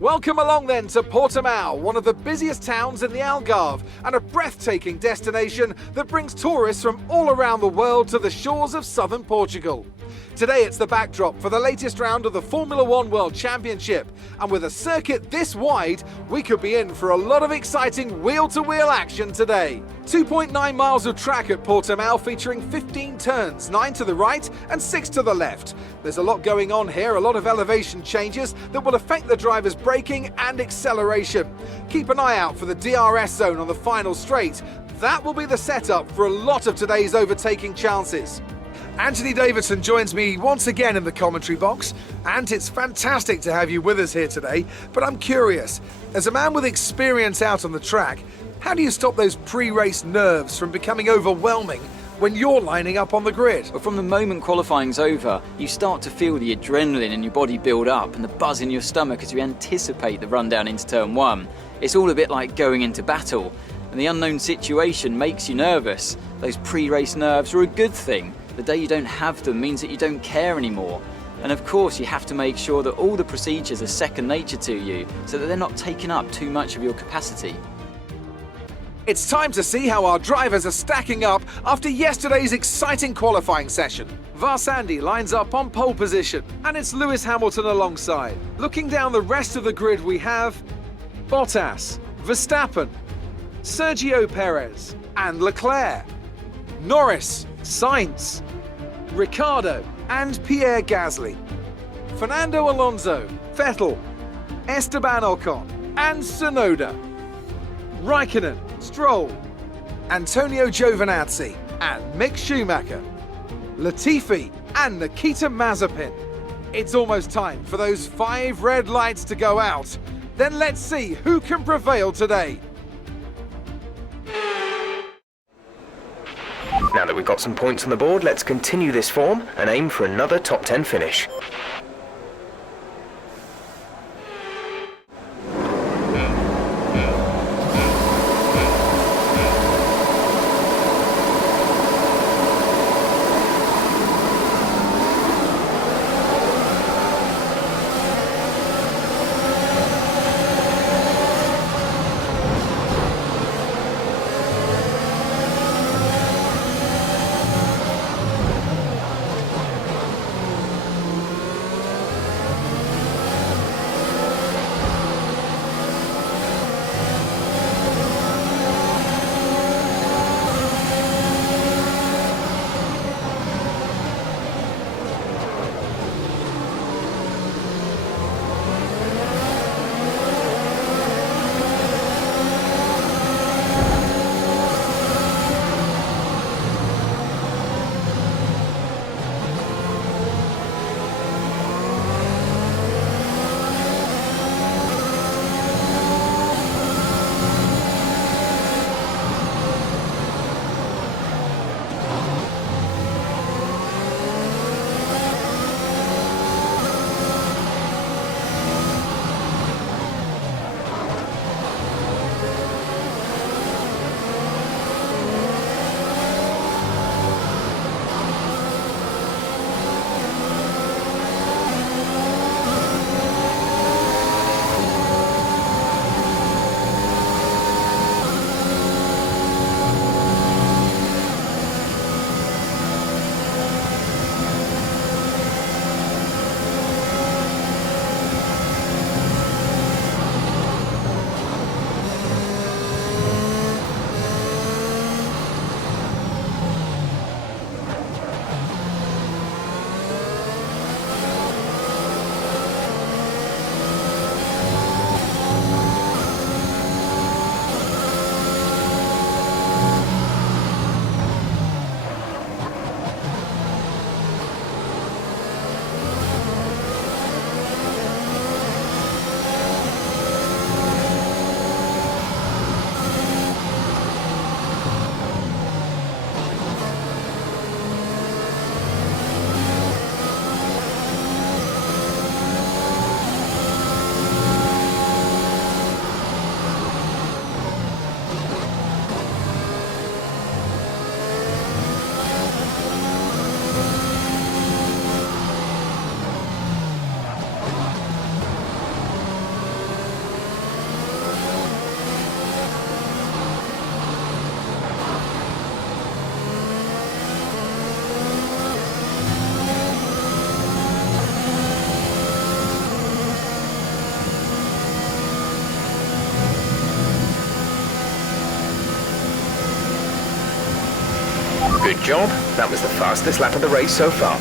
Welcome along then to Portimao, one of the busiest towns in the Algarve and a breathtaking destination that brings tourists from all around the world to the shores of southern Portugal. Today it's the backdrop for the latest round of the Formula One World Championship, and with a circuit this wide, we could be in for a lot of exciting wheel-to-wheel action today. 2.9 miles of track at Portimao featuring 15 turns, 9 to the right and 6 to the left. There's a lot going on here, a lot of elevation changes that will affect the driver's braking and acceleration. Keep an eye out for the DRS zone on the final straight. That will be the setup for a lot of today's overtaking chances. Anthony Davidson joins me once again in the commentary box, and it's fantastic to have you with us here today. But I'm curious, as a man with experience out on the track, how do you stop those pre-race nerves from becoming overwhelming when you're lining up on the grid? Well, from the moment qualifying's over, you start to feel the adrenaline in your body build up and the buzz in your stomach as you anticipate the run down into turn one. It's all a bit like going into battle, and the unknown situation makes you nervous. Those pre-race nerves are a good thing. The day you don't have them means that you don't care anymore. And of course, you have to make sure that all the procedures are second nature to you, so that they're not taking up too much of your capacity. It's time to see how our drivers are stacking up after yesterday's exciting qualifying session. Varsandi lines up on pole position, and it's Lewis Hamilton alongside. Looking down the rest of the grid, we have Bottas, Verstappen, Sergio Perez, and Leclerc, Norris, Sainz, Ricciardo, and Pierre Gasly, Fernando Alonso, Vettel, Esteban Ocon, and Tsunoda, Raikkonen, Stroll, Antonio Giovinazzi, and Mick Schumacher, Latifi, and Nikita Mazepin. It's almost time for those 5 red lights to go out. Then let's see who can prevail today. Now that we've got some points on the board, let's continue this form and aim for another top 10 finish. Good job. That was the fastest lap of the race so far.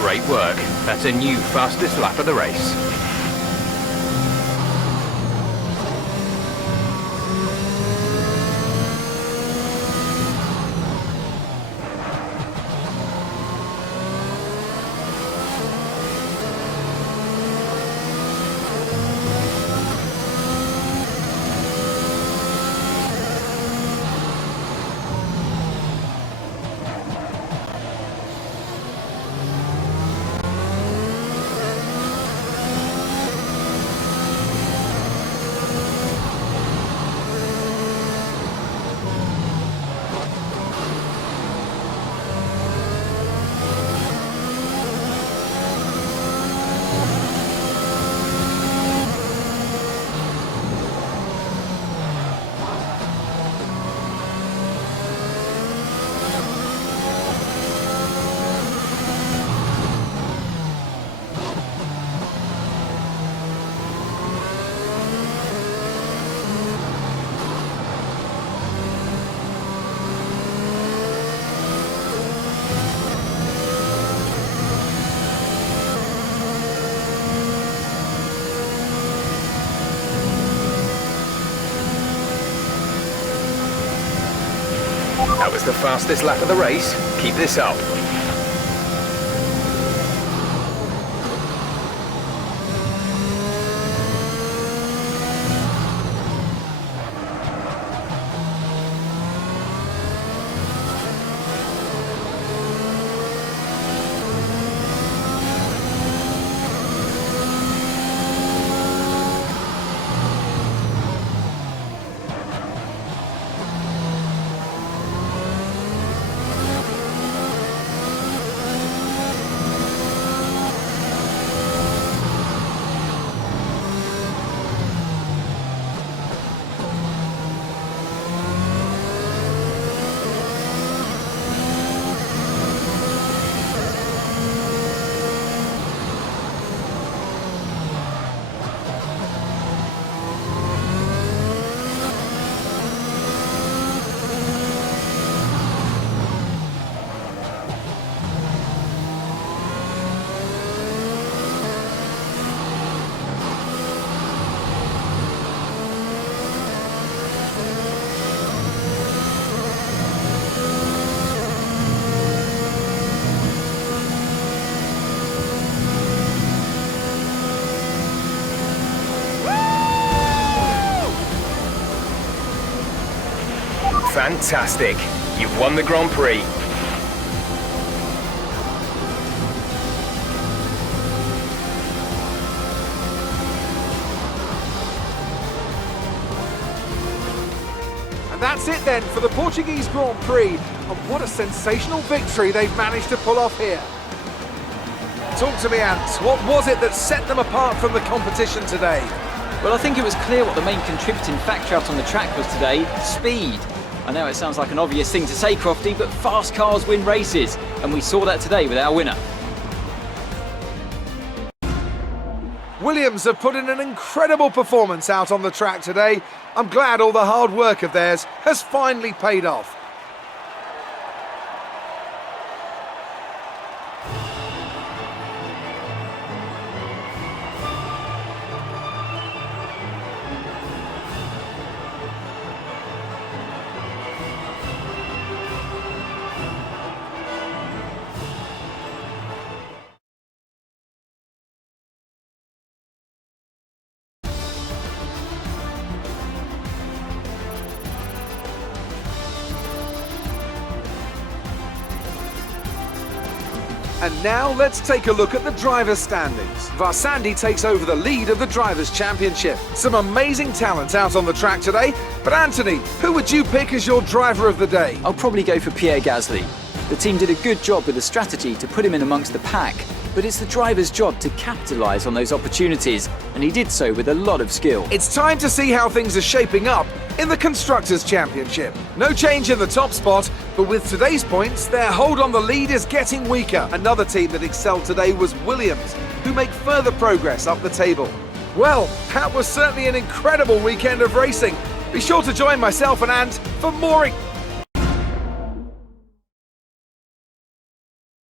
Great work. That's a new fastest lap of the race. That was the fastest lap of the race. Keep this up. Fantastic! You've won the Grand Prix. And that's it then for the Portuguese Grand Prix, and what a sensational victory they've managed to pull off here. Talk to me, Ant. What was it that set them apart from the competition today? Well, I think it was clear what the main contributing factor out on the track was today: speed. I know it sounds like an obvious thing to say, Crofty, but fast cars win races, and we saw that today with our winner. Williams have put in an incredible performance out on the track today. I'm glad all the hard work of theirs has finally paid off. And now let's take a look at the drivers' standings. Varsandi takes over the lead of the Drivers' Championship. Some amazing talent out on the track today, but Anthony, who would you pick as your driver of the day? I'll probably go for Pierre Gasly. The team did a good job with the strategy to put him in amongst the pack, but it's the driver's job to capitalise on those opportunities, and he did so with a lot of skill. It's time to see how things are shaping up in the Constructors' Championship. No change in the top spot, but with today's points, their hold on the lead is getting weaker. Another team that excelled today was Williams, who make further progress up the table. Well, that was certainly an incredible weekend of racing. Be sure to join myself and Ant for more